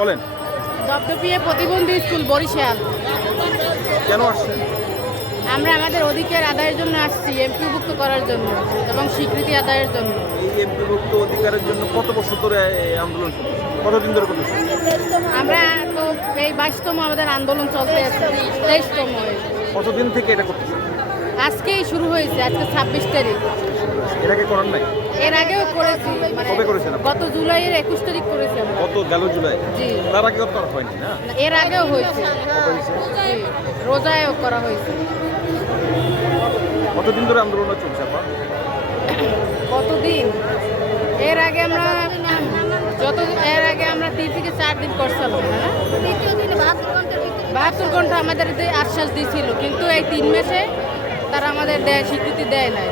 বলেন। দপদপিয়া প্রতিবন্ধী স্কুল বরিশাল। কেন আসছেন? আমরা আমাদের অধিকার আদায়ের জন্য আসছি, এমপিভুক্ত করার জন্য এবং স্বীকৃতি আদায়ের জন্য। এই এমপিভুক্ত অধিকারের জন্য কত বছর ধরে এই আন্দোলন করতেছেন? কতদিন ধরে করতেছেন? আমরা তো এই 22তম আমাদের আন্দোলন চলতে আছে, 23তম। কতদিন থেকে এটা করতেছেন? আজকেই শুরু হয়েছে, আজকে 26 তারিখ। এর আগে করার নাই? এর আগেও করেছি, মানে কবে করেছেন আপনি? গত জুলাইয়ের 21 তারিখ করেছি আমরা। কত গেল জুলাই? জি। তার আগে করা হয়নি না? এর আগেও হয়েছে, জি, রোজায়ও করা হয়েছে। কতদিন ধরে আন্দোলন চলছে আপা? কতদিন? এর আগে আমরা এর আগে আমরা 3 থেকে 4 দিন করছিলাম, হ্যাঁ 72 ঘন্টা আমাদের আশ্বাস দিয়েছিল, কিন্তু এই 3 মাসে তারা আমাদের স্বীকৃতি দেয় নাই।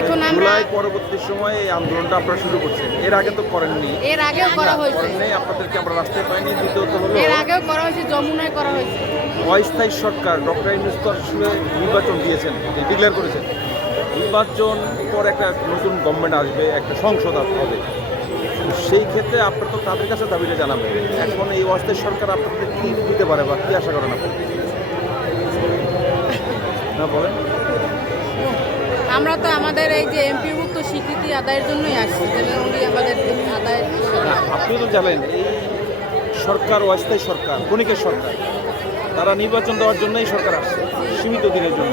এখন আমরা জুলাই পরবর্তী সময়ে এই আন্দোলনটা আপনারা শুরু করছেন, এর আগে তো করেননি। এর আগেও করা হয়েছে, আপনাদেরকে আমরা রাস্তায় পাইনি। দ্বিতীয়ত হলো এর আগেও করা হয়েছে, যমুনায় করা হয়েছে। অস্থায়ী সরকার ডক্টর ইউনূস তো আসলে নির্বাচন দিয়েছেন, ডিক্লেয়ার করেছেন। নির্বাচন পর একটা নতুন গভর্নমেন্ট আসবে, একটা সংসদ হবে। সেই ক্ষেত্রে আপনারা তো তাদের কাছে দাবিটা জানাবেন। এখন এই অস্থায়ী সরকার আপনাদের কি দিতে পারে বা কি আশা করেন আপনি? না বলেন। আমরা তো আমাদের এই যে এমপিভুক্ত স্বীকৃতি আদায়ের জন্যই আসছি, যেন উনি আমাদের আদায়। আপনি তো জানেন এই সরকার অস্থায়ী সরকার, ক্ষণিকের সরকার, তারা নির্বাচন দেওয়ার জন্যই সরকার আসছে, সীমিত দিনের জন্য।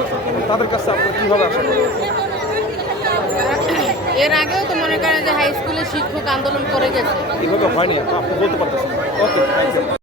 তাদের কাছে আপনারা কীভাবে আশা করেন? এর আগেও তো মনে করেন যে হাই স্কুলের শিক্ষক আন্দোলন করে গেছে। এভাবে হয়নি, আপনি বলতে পারতেছেন। ওকে, থ্যাংক ইউ।